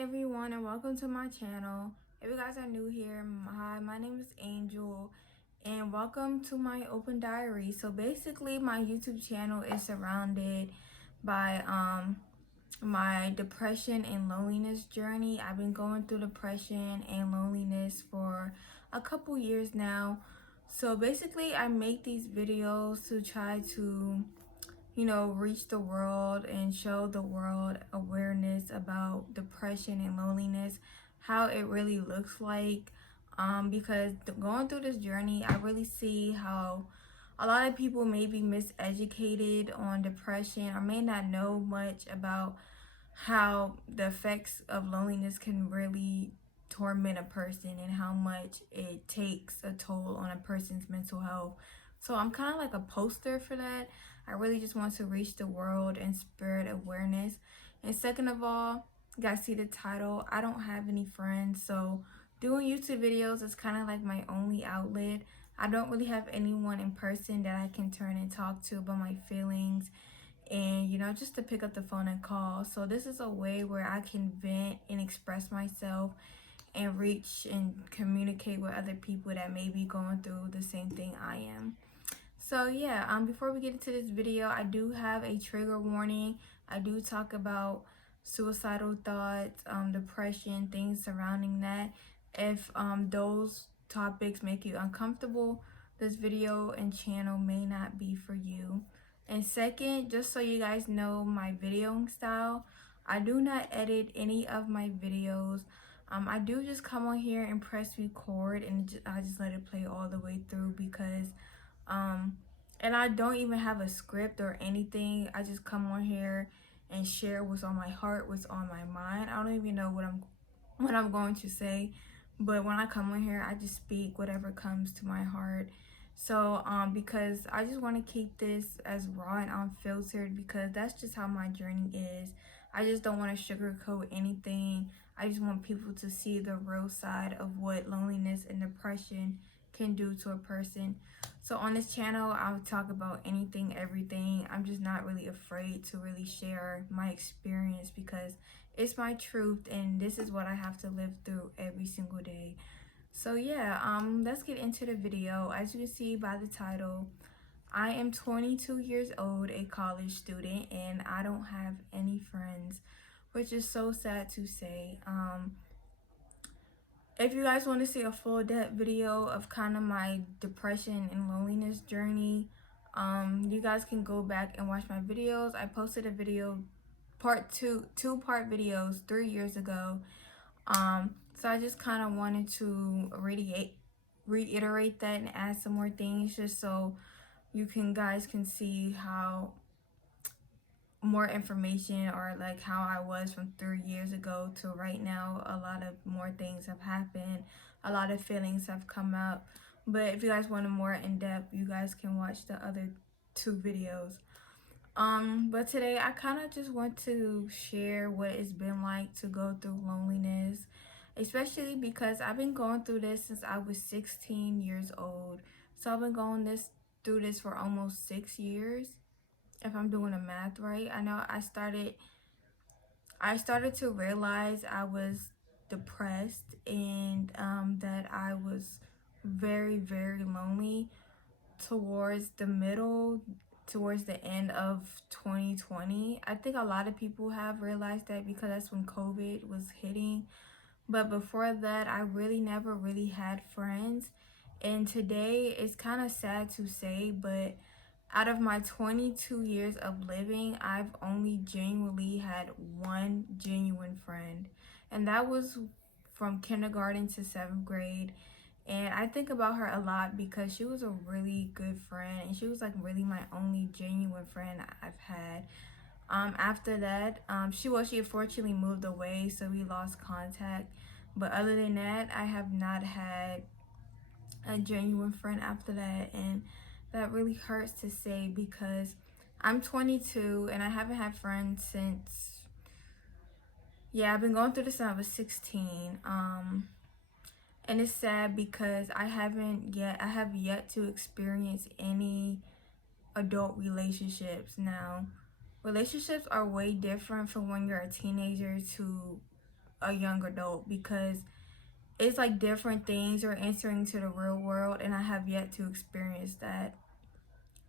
everyone, and welcome to my channel. If you guys are new here, hi, my name is Angel and welcome to my open diary. So basically my YouTube channel is surrounded by my depression and loneliness journey. I've been going through depression and loneliness for a couple years now. So basically I make these videos to try to reach the world and show the world awareness about depression and loneliness, how it really looks like. Because going through this journey, I really see how a lot of people may be miseducated on depression or may not know much about how the effects of loneliness can really torment a person and how much it takes a toll on a person's mental health. So I'm kind of like a poster for that. I really just want to reach the world and spread awareness. And second of all, you guys see the title, I don't have any friends. So doing YouTube videos is kind of like my only outlet. I don't really have anyone in person that I can turn and talk to about my feelings and just to pick up the phone and call. So this is a way where I can vent and express myself and reach and communicate with other people that may be going through the same thing I am. So yeah, before we get into this video, I do have a trigger warning. I do talk about suicidal thoughts, depression, things surrounding that. If those topics make you uncomfortable, this video and channel may not be for you. And second, just so you guys know my videoing style, I do not edit any of my videos. I do just come on here and press record and I just let it play all the way through because and I don't even have a script or anything. I just come on here and share what's on my heart, what's on my mind. I don't even know what I'm going to say, but when I come on here, I just speak whatever comes to my heart. So because I just want to keep this as raw and unfiltered because that's just how my journey is. I just don't want to sugarcoat anything. I just want people to see the real side of what loneliness and depression can do to a person. So on this channel, I'll talk about anything, everything. I'm just not really afraid to really share my experience because it's my truth and this is what I have to live through every single day. So yeah, let's get into the video. As you can see by the title, I am 22 years old, a college student, and I don't have any friends, which is so sad to say. If you guys want to see a full depth video of kind of my depression and loneliness journey, you guys can go back and watch my videos. I posted a video, two-part videos 3 years ago. So I just kind of wanted to reiterate that and add some more things just so you guys can see how more information or like how I was from 3 years ago to right now. A lot of more things have happened, a lot of feelings have come up, but if you guys want a more in-depth, you guys can watch the other two videos. But today I kind of just want to share what it's been like to go through loneliness, especially because I've been going through this since I was 16 years old. So I've been through this for almost 6 years, if I'm doing the math right. I know I started to realize I was depressed and that I was very, very lonely towards the end of 2020. I think a lot of people have realized that because that's when COVID was hitting. But before that, I really never really had friends. And today, it's kind of sad to say, but out of my 22 years of living, I've only genuinely had one genuine friend. And that was from kindergarten to 7th grade. And I think about her a lot because she was a really good friend. And she was like really my only genuine friend I've had. After that, she unfortunately moved away, so we lost contact. But other than that, I have not had a genuine friend after that, and that really hurts to say because I'm 22 and I haven't had friends since, yeah, I've been going through this since I was 16. And it's sad because I have yet to experience any adult relationships. Now, relationships are way different from when you're a teenager to a young adult, because it's like different things are entering to the real world, and I have yet to experience that.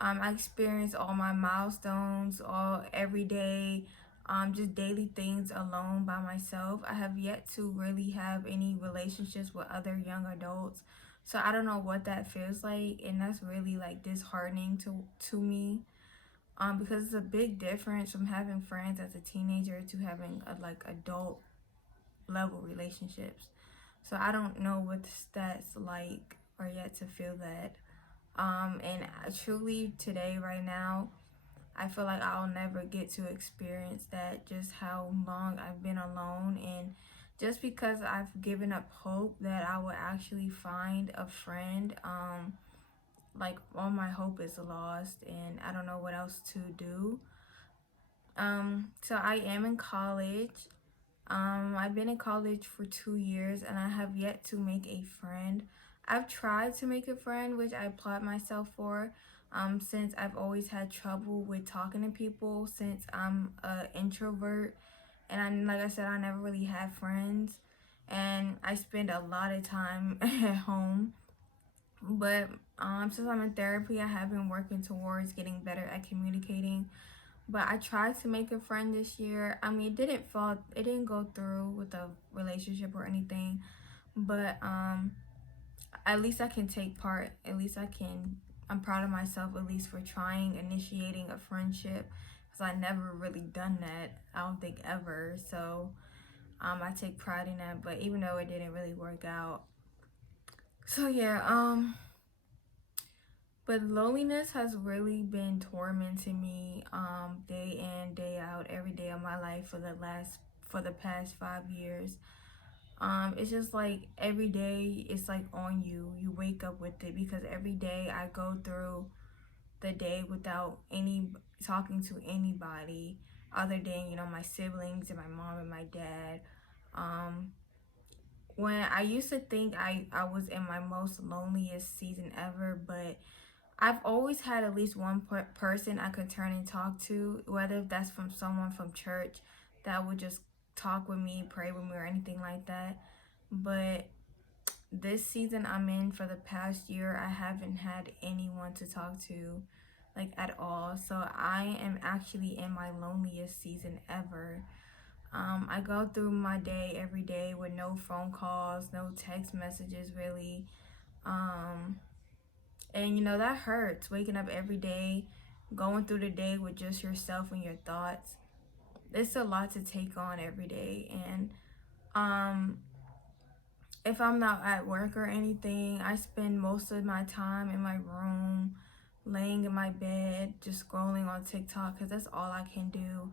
I experience all my milestones, all everyday, just daily things alone by myself. I have yet to really have any relationships with other young adults. So I don't know what that feels like, and that's really like disheartening to me. Because it's a big difference from having friends as a teenager to having like adult level relationships. So I don't know what that's like or yet to feel that. And truly today, right now, I feel like I'll never get to experience that, just how long I've been alone. And just because I've given up hope that I will actually find a friend, like all my hope is lost and I don't know what else to do. So I am in college. I've been in college for 2 years and I have yet to make a friend. I've tried to make a friend, which I applaud myself for, since I've always had trouble with talking to people since I'm an introvert. And like I said, I never really had friends. And I spend a lot of time at home. But since I'm in therapy, I have been working towards getting better at communicating. But I tried to make a friend this year. I mean, it didn't go through with a relationship or anything. But at least I can take part. At least I'm proud of myself at least for trying, initiating a friendship. Because I never really done that. I don't think ever. So I take pride in that. But even though it didn't really work out. So yeah, but loneliness has really been tormenting me day in, day out, every day of my life for the past 5 years. It's just like every day it's like on you. You wake up with it, because every day I go through the day without any talking to anybody other than, my siblings and my mom and my dad. Um when I used to think I was in my most loneliest season ever, but I've always had at least one person I could turn and talk to, whether that's from someone from church that would just talk with me, pray with me, or anything like that. But this season I'm in, for the past year, I haven't had anyone to talk to, like, at all. So I am actually in my loneliest season ever. I go through my day every day with no phone calls, no text messages, really. Um, and that hurts, waking up every day, going through the day with just yourself and your thoughts. It's a lot to take on every day. And um if I'm not at work or anything, I spend most of my time in my room, laying in my bed, just scrolling on TikTok, because that's all I can do.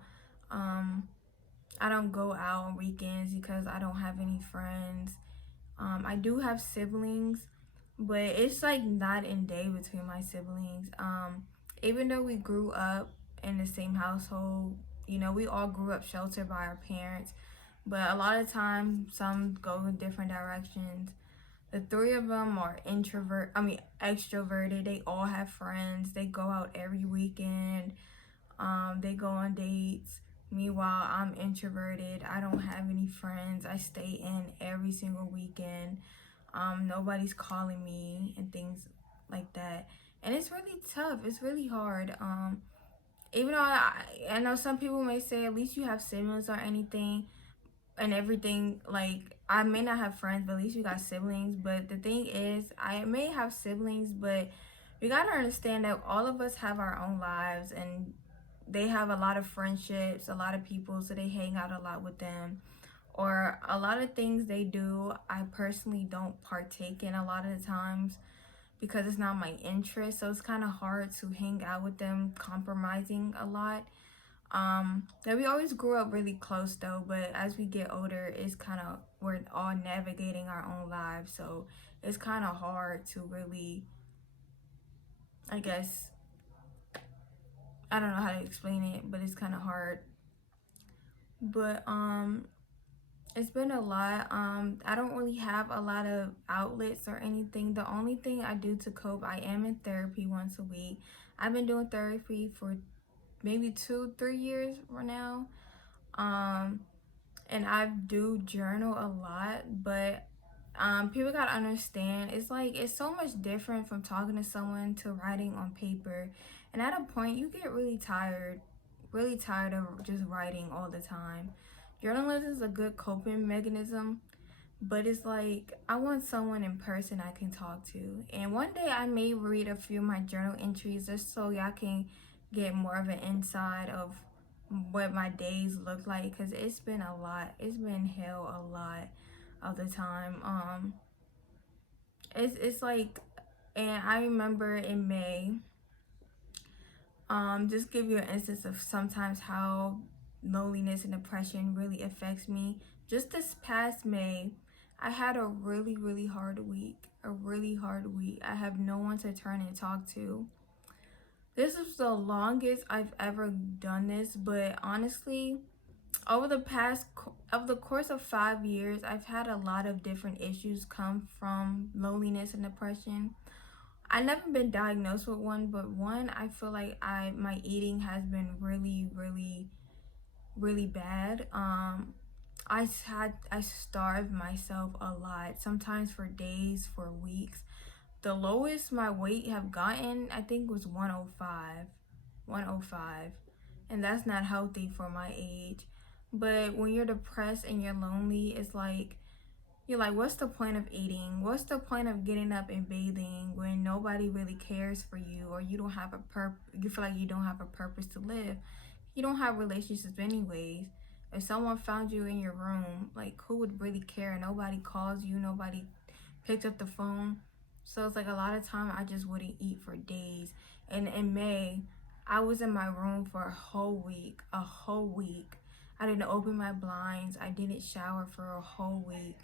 Um I don't go out on weekends because I don't have any friends. I do have siblings, but it's like night and day between my siblings. Even though we grew up in the same household, we all grew up sheltered by our parents, but a lot of times some go in different directions. The three of them are extroverted. They all have friends. They go out every weekend. They go on dates. Meanwhile, I'm introverted. I don't have any friends. I stay in every single weekend. Nobody's calling me and things like that. And it's really tough. It's really hard. Even though I know some people may say at least you have siblings or anything and everything. Like, I may not have friends, but at least you got siblings. But the thing is, I may have siblings, but you gotta understand that all of us have our own lives, and they have a lot of friendships, a lot of people, so they hang out a lot with them. Or a lot of things they do, I personally don't partake in a lot of the times because it's not my interest. So it's kind of hard to hang out with them, compromising a lot. That we always grew up really close though, but as we get older, it's kind of, we're all navigating our own lives. So it's kind of hard to really, I guess, I don't know how to explain it, but it's kind of hard. But it's been a lot. I don't really have a lot of outlets or anything. The only thing I do to cope, I am in therapy once a week. I've been doing therapy for maybe 2-3 years for now. and I do journal a lot, but people gotta understand it's so much different from talking to someone to writing on paper. And at a point you get really tired of just writing all the time. Journalism is a good coping mechanism, but it's like I want someone in person I can talk to. And one day I may read a few of my journal entries just so y'all can get more of an insight of what my days look like, because it's been a lot. It's been hell a lot of the time. It's like, and I remember in May, just give you an instance of sometimes how loneliness and depression really affects me. Just this past May, I had a really hard week. A really hard week. I have no one to turn and talk to. This is the longest I've ever done this, but honestly, over the course of 5 years, I've had a lot of different issues come from loneliness and depression. I never been diagnosed with one, but one, I feel like my eating has been really bad. I starved myself a lot, sometimes for days, for weeks. The lowest my weight have gotten, I think, was 105. 105. And that's not healthy for my age. But when you're depressed and you're lonely, it's like you're like, what's the point of eating? What's the point of getting up and bathing when nobody really cares for you, or you don't have you feel like you don't have a purpose to live? You don't have relationships anyways. If someone found you in your room, like, who would really care? Nobody calls you, nobody picks up the phone. So it's like a lot of time I just wouldn't eat for days. And in May, I was in my room for a whole week. A whole week. I didn't open my blinds. I didn't shower for a whole week.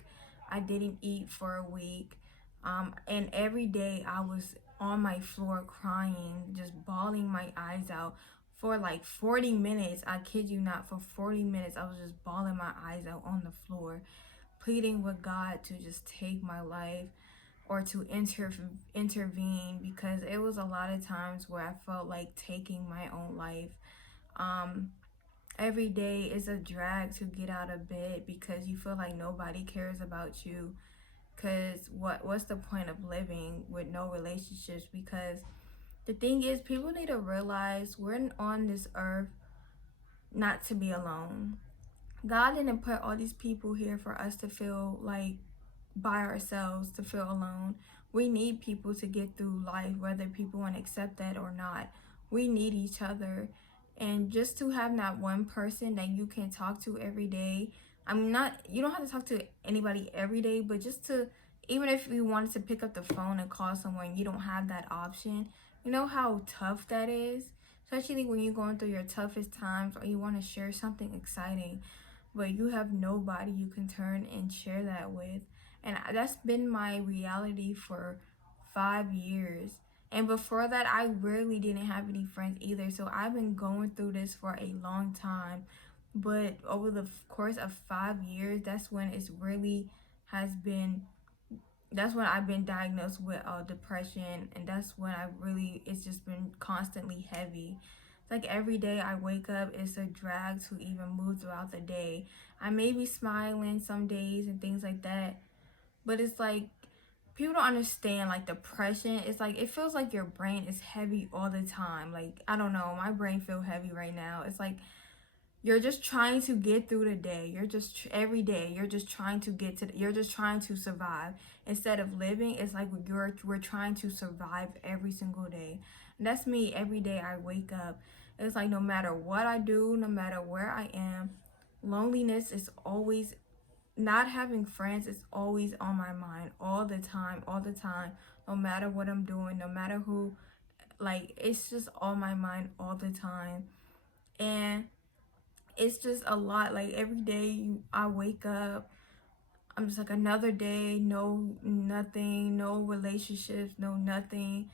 I didn't eat for a week. And every day I was on my floor crying, just bawling my eyes out for like 40 minutes. I kid you not, for 40 minutes I was just bawling my eyes out on the floor, pleading with God to just take my life or to intervene, because it was a lot of times where I felt like taking my own life. Um, every day is a drag to get out of bed because you feel like nobody cares about you. Because what's the point of living with no relationships? Because the thing is, people need to realize we're on this earth not to be alone. God didn't put all these people here for us to feel like by ourselves, to feel alone. We need people to get through life, whether people want to accept that or not. We need each other. And just to have that one person that you can talk to every day. You don't have to talk to anybody every day, but just to, even if you wanted to pick up the phone and call someone, you don't have that option. You know how tough that is? Especially when you're going through your toughest times or you want to share something exciting, but you have nobody you can turn and share that with. And that's been my reality for 5 years. And before that, I really didn't have any friends either. So I've been going through this for a long time. But over the course of 5 years, that's when I've been diagnosed with depression. And that's when it's just been constantly heavy. It's like every day I wake up, it's a drag to even move throughout the day. I may be smiling some days and things like that, but it's like people don't understand, like, depression. It's like it feels like your brain is heavy all the time. Like, I don't know, my brain feel heavy right now. It's like you're just trying to get through the day. Every day you're just trying to you're just trying to survive instead of living. It's like we're trying to survive every single day. And that's me every day I wake up. It's like no matter what I do, no matter where I am, loneliness is always, not having friends is always on my mind all the time, no matter what I'm doing, no matter who, like, it's just on my mind all the time. And it's just a lot. Like, every day I wake up, I'm just like, another day, nothing, no relationships, no nothing.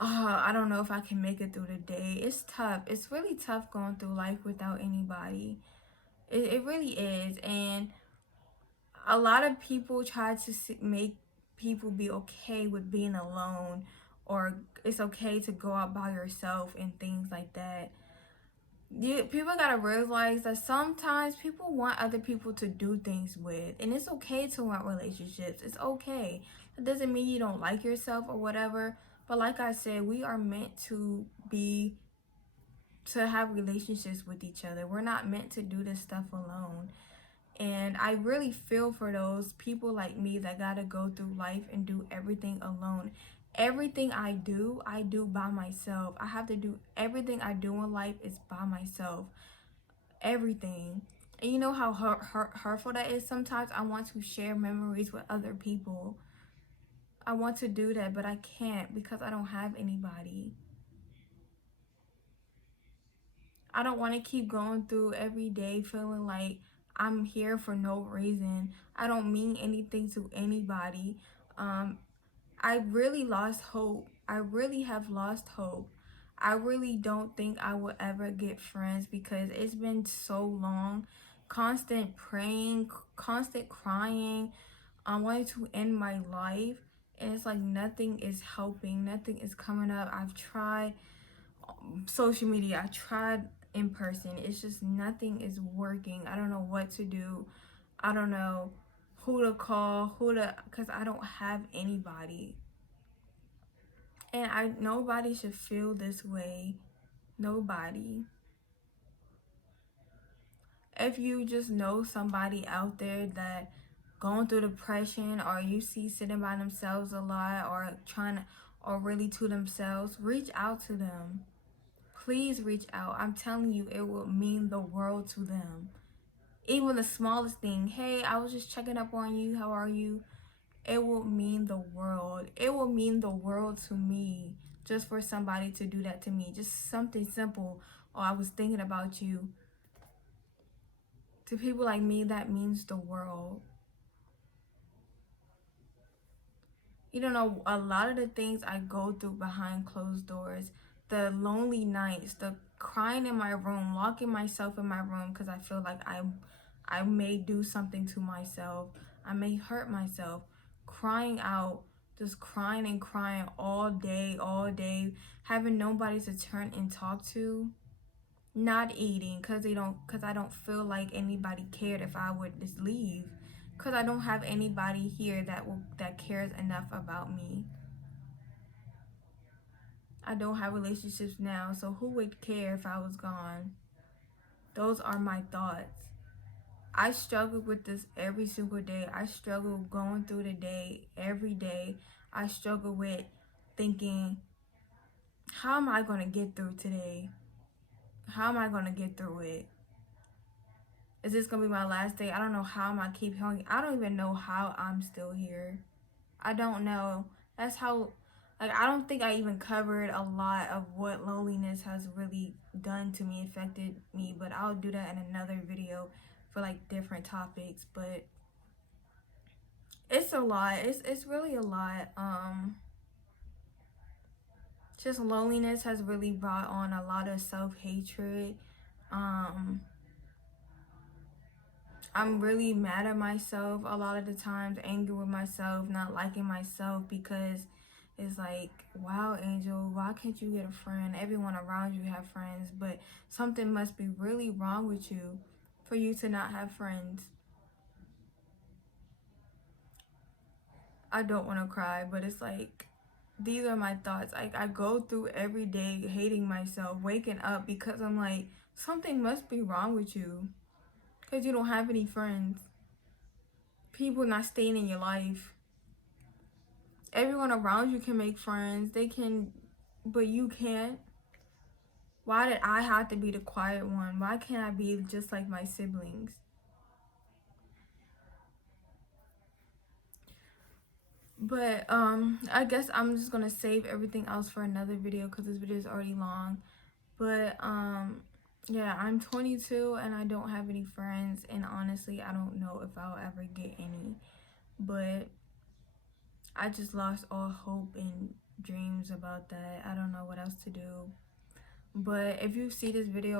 I don't know if I can make it through the day. It's tough. It's really tough going through life without anybody. It really is. And a lot of people try to make people be okay with being alone, or it's okay to go out by yourself and things like that. people gotta realize that sometimes people want other people to do things with, and it's okay to want relationships. It's okay. It doesn't mean you don't like yourself or whatever. But like I said, we are meant to have relationships with each other. We're not meant to do this stuff alone. And I really feel for those people like me that gotta go through life and do everything alone. Everything I do by myself. I have to do everything I do in life is by myself. Everything. And you know how hurtful that is? Sometimes I want to share memories with other people. I want to do that, but I can't because I don't have anybody. I don't want to keep going through every day feeling like I'm here for no reason. I don't mean anything to anybody. I really lost hope. I really have lost hope. I really don't think I will ever get friends because it's been so long. Constant praying, constant crying. I wanted to end my life. And it's like nothing is helping. Nothing is coming up. I've tried social media. I tried in person. It's just nothing is working. I don't know what to do. I don't know who to call, because I don't have anybody. And nobody should feel this way. Nobody. If you just know somebody out there that going through depression, or you see sitting by themselves a lot, or really to themselves, reach out to them. Please reach out. I'm telling you, it will mean the world to them. Even the smallest thing. Hey, I was just checking up on you. How are you? It will mean the world. It will mean the world to me just for somebody to do that to me. Just something simple. Oh, I was thinking about you. To people like me, that means the world. You don't know, a lot of the things I go through behind closed doors, the lonely nights, the crying in my room, locking myself in my room because I feel like I may do something to myself. I may hurt myself. Crying out, just crying and crying all day, having nobody to turn and talk to. Not eating because I don't feel like anybody cared if I would just leave. Because I don't have anybody here that cares enough about me. I don't have relationships now, so who would care if I was gone? Those are my thoughts. I struggle with this every single day. I struggle going through the day, every day. I struggle with thinking, how am I going to get through today? How am I going to get through it? Is this going to be my last day? I don't know how I'm going to keep going. I don't even know how I'm still here. I don't know. That's how, like, I don't think I even covered a lot of what loneliness has really done to me, affected me, but I'll do that in another video for like different topics. But it's a lot. It's really a lot. Just loneliness has really brought on a lot of self-hatred. I'm really mad at myself a lot of the times, angry with myself, not liking myself, because it's like, wow, Angel, why can't you get a friend? Everyone around you have friends, but something must be really wrong with you for you to not have friends. I don't want to cry, but it's like, these are my thoughts. I go through every day hating myself, waking up because I'm like, something must be wrong with you because you don't have any friends. People not staying in your life. Everyone around you can make friends. They can, but you can't. Why did I have to be the quiet one? Why can't I be just like my siblings? But I guess I'm just gonna save everything else for another video because this video is already long. But yeah, I'm 22 and I don't have any friends, and honestly I don't know if I'll ever get any. But I just lost all hope and dreams about that. I don't know what else to do. But if you see this video